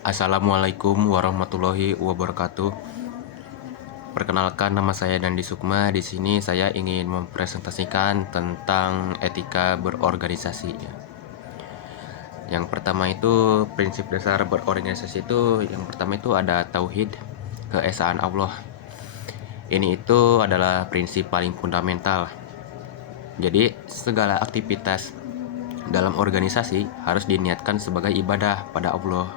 Assalamualaikum warahmatullahi wabarakatuh. Perkenalkan, nama saya Dandi Sukma. Di sini saya ingin mempresentasikan tentang etika berorganisasi. Yang pertama itu prinsip dasar berorganisasi itu yang pertama itu ada tauhid, keesaan Allah. Ini itu adalah prinsip paling fundamental. Jadi segala aktivitas dalam organisasi harus diniatkan sebagai ibadah pada Allah,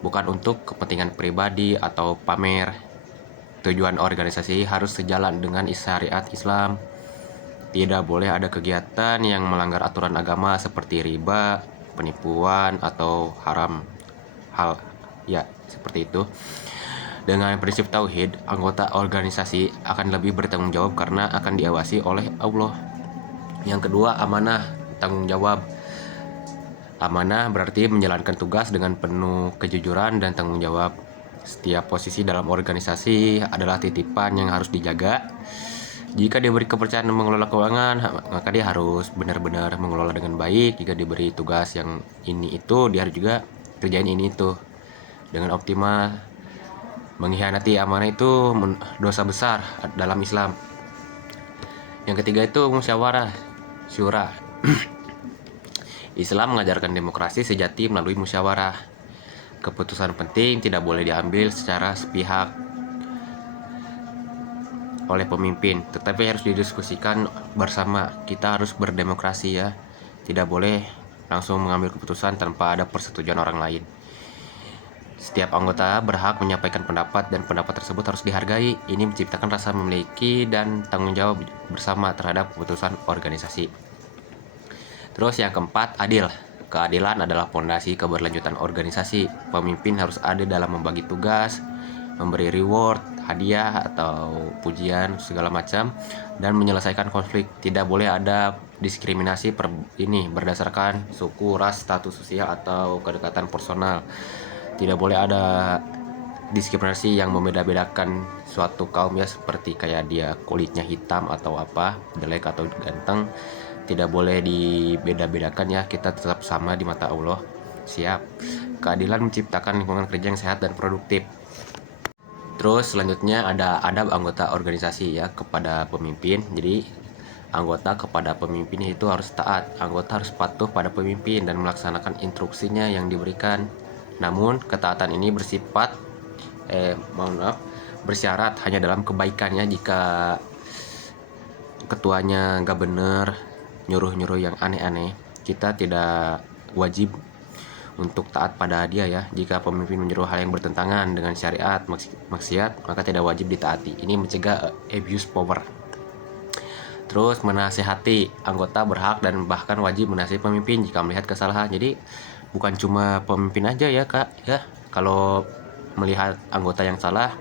bukan untuk kepentingan pribadi atau pamer. Tujuan organisasi harus sejalan dengan syariat Islam. Tidak boleh ada kegiatan yang melanggar aturan agama seperti riba, penipuan, atau haram hal. Ya, seperti itu. Dengan prinsip tauhid, anggota organisasi akan lebih bertanggung jawab karena akan diawasi oleh Allah. Yang kedua, amanah, tanggung jawab. Amanah berarti menjalankan tugas dengan penuh kejujuran dan tanggung jawab. Setiap posisi dalam organisasi adalah titipan yang harus dijaga. Jika diberi kepercayaan mengelola keuangan, maka dia harus benar-benar mengelola dengan baik. Jika diberi tugas yang ini itu, dia harus juga kerjain ini itu dengan optimal. Mengkhianati amanah itu dosa besar dalam Islam. Yang ketiga itu musyawarah, syura. Islam mengajarkan demokrasi sejati melalui musyawarah. Keputusan penting tidak boleh diambil secara sepihak oleh pemimpin, tetapi harus didiskusikan bersama. Kita harus berdemokrasi ya. Tidak boleh langsung mengambil keputusan tanpa ada persetujuan orang lain. Setiap anggota berhak menyampaikan pendapat dan pendapat tersebut harus dihargai. Ini menciptakan rasa memiliki dan tanggung jawab bersama terhadap keputusan organisasi. Terus yang keempat, adil. Keadilan adalah fondasi keberlanjutan organisasi. Pemimpin harus adil dalam membagi tugas, memberi reward, hadiah atau pujian segala macam, dan menyelesaikan konflik. Tidak boleh ada diskriminasi berdasarkan suku, ras, status sosial atau kedekatan personal. Tidak boleh ada diskriminasi yang membeda-bedakan suatu kaum ya, seperti kayak dia kulitnya hitam atau apa, jelek atau ganteng. Tidak boleh dibeda-bedakan ya, kita tetap sama di mata Allah. Siap. Keadilan menciptakan lingkungan kerja yang sehat dan produktif. Terus selanjutnya ada adab anggota organisasi ya kepada pemimpin. Jadi anggota kepada pemimpin itu harus taat. Anggota harus patuh pada pemimpin dan melaksanakan instruksinya yang diberikan. Namun ketaatan ini bersyarat hanya dalam kebaikannya. Jika ketuanya nggak bener, nyuruh-nyuruh yang aneh-aneh, kita tidak wajib untuk taat pada dia ya. Jika pemimpin menyuruh hal yang bertentangan dengan syariat, maksiat, maka tidak wajib ditaati. Ini mencegah abuse power. Terus menasehati, anggota berhak dan bahkan wajib menasihati pemimpin jika melihat kesalahan. Jadi bukan cuma pemimpin aja ya kak ya, kalau melihat anggota yang salah,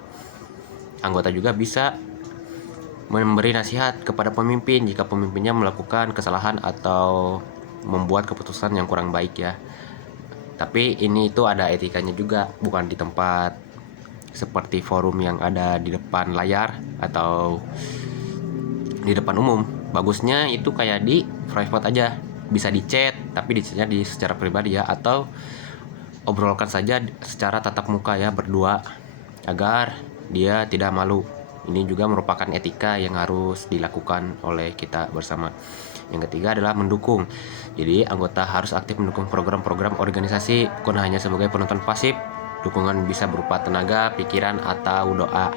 anggota juga bisa memberi nasihat kepada pemimpin jika pemimpinnya melakukan kesalahan atau membuat keputusan yang kurang baik ya. Tapi ini itu ada etikanya juga, bukan di tempat seperti forum yang ada di depan layar atau di depan umum. Bagusnya itu kayak di private aja, bisa di chat, tapi di chatnya secara pribadi ya, atau obrolkan saja secara tatap muka ya, berdua, agar dia tidak malu. Ini juga merupakan etika yang harus dilakukan oleh kita bersama. Yang ketiga adalah mendukung. Jadi anggota harus aktif mendukung program-program organisasi, bukan hanya sebagai penonton pasif. Dukungan bisa berupa tenaga, pikiran, atau doa.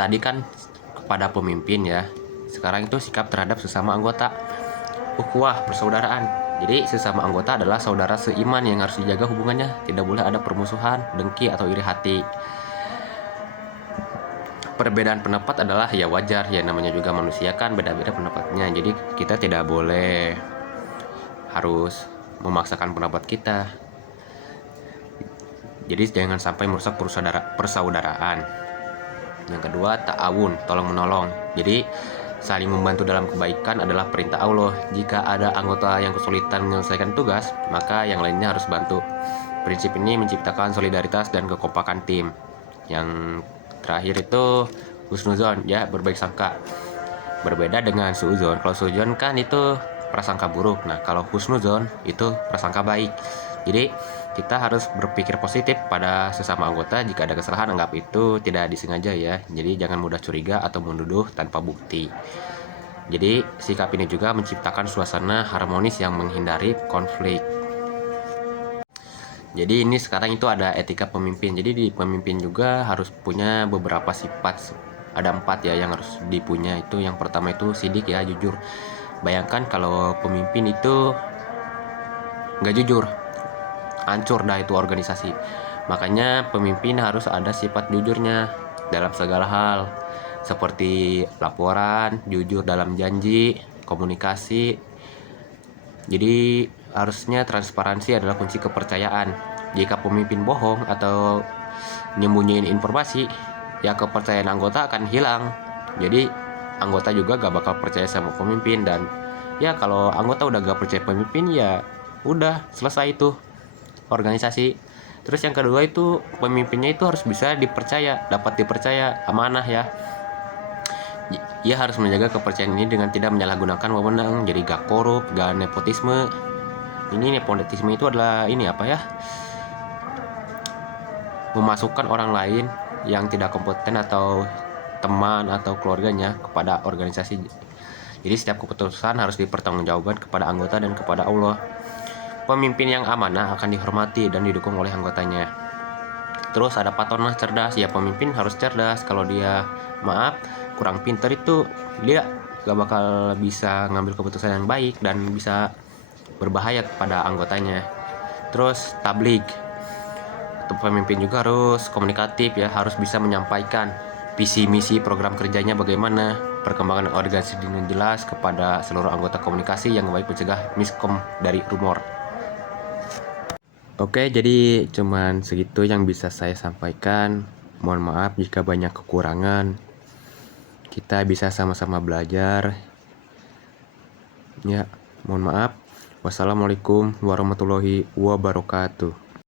Tadi kan kepada pemimpin ya. Sekarang itu sikap terhadap sesama anggota. Ukhuwah, persaudaraan. Jadi sesama anggota adalah saudara seiman yang harus dijaga hubungannya. Tidak boleh ada permusuhan, dengki, atau iri hati. Perbedaan pendapat adalah ya wajar ya, namanya juga manusia kan beda-beda pendapatnya. Jadi kita tidak boleh harus memaksakan pendapat kita. Jadi jangan sampai merusak persaudaraan. Yang kedua, ta'awun, tolong menolong. Jadi saling membantu dalam kebaikan adalah perintah Allah. Jika ada anggota yang kesulitan menyelesaikan tugas, maka yang lainnya harus bantu. Prinsip ini menciptakan solidaritas dan kekompakan tim. Yang terakhir itu husnuzon ya, berbaik sangka. Berbeda dengan suuzon. Kalau suuzon kan itu prasangka buruk. Nah, kalau husnuzon itu prasangka baik. Jadi kita harus berpikir positif pada sesama anggota. Jika ada kesalahan, anggap itu tidak disengaja ya. Jadi jangan mudah curiga atau menuduh tanpa bukti. Jadi sikap ini juga menciptakan suasana harmonis yang menghindari konflik. Jadi ini sekarang itu ada etika pemimpin. Jadi di pemimpin juga harus punya beberapa sifat. Ada 4 ya yang harus dipunya. Itu yang pertama itu sidik ya, jujur. Bayangkan kalau pemimpin itu nggak jujur, hancur dah itu organisasi. Makanya pemimpin harus ada sifat jujurnya dalam segala hal, seperti laporan, jujur dalam janji, komunikasi. Jadi harusnya transparansi adalah kunci kepercayaan. Jika pemimpin bohong atau nyembunyiin informasi, ya kepercayaan anggota akan hilang. Jadi anggota juga gak bakal percaya sama pemimpin, dan ya kalau anggota udah gak percaya pemimpin, ya udah selesai itu organisasi. Terus yang kedua itu pemimpinnya itu harus bisa dipercaya, dapat dipercaya, amanah ya. Ia harus menjaga kepercayaan ini dengan tidak menyalahgunakan wewenang, jadi gak korup, gak nepotisme. Ini nepotisme itu adalah ini apa ya? Memasukkan orang lain yang tidak kompeten atau teman atau keluarganya kepada organisasi. Jadi setiap keputusan harus dipertanggungjawabkan kepada anggota dan kepada Allah. Pemimpin yang amanah akan dihormati dan didukung oleh anggotanya. Terus ada patronah cerdas, ya pemimpin harus cerdas. Kalau dia kurang pintar itu dia gak bakal bisa ngambil keputusan yang baik dan bisa berbahaya kepada anggotanya. Terus tabligh, pemimpin juga harus komunikatif ya, harus bisa menyampaikan visi misi program kerjanya bagaimana, perkembangan organisasi dengan jelas kepada seluruh anggota komunikasi yang baik, mencegah miskom dari rumor. Oke, jadi cuman segitu yang bisa saya sampaikan. Mohon maaf jika banyak kekurangan. Kita bisa sama-sama belajar. Ya, mohon maaf. Wassalamualaikum warahmatullahi wabarakatuh.